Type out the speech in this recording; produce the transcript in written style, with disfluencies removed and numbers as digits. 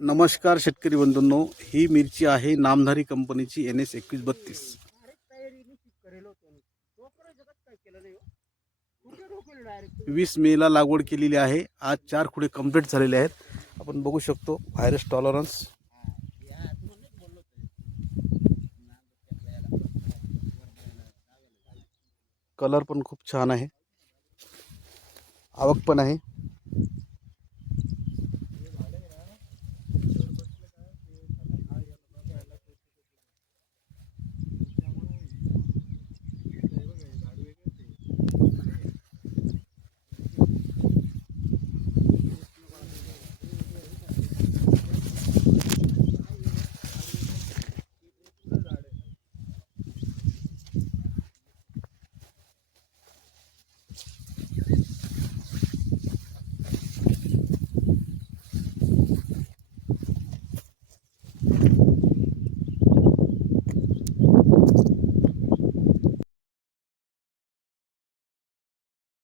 नमस्कार शेतकरी बंधूंनो, ही मिरची आहे नामधारी कंपनीची NS 2132. 20 मेला लागवड केलेली आहे. आज 4 खुडे कंप्लीट झालेले आहेत. आपण बघू शकतो व्हायरस टॉलरन्स. कलर पण खूप छान आहे, आवक पण आहे.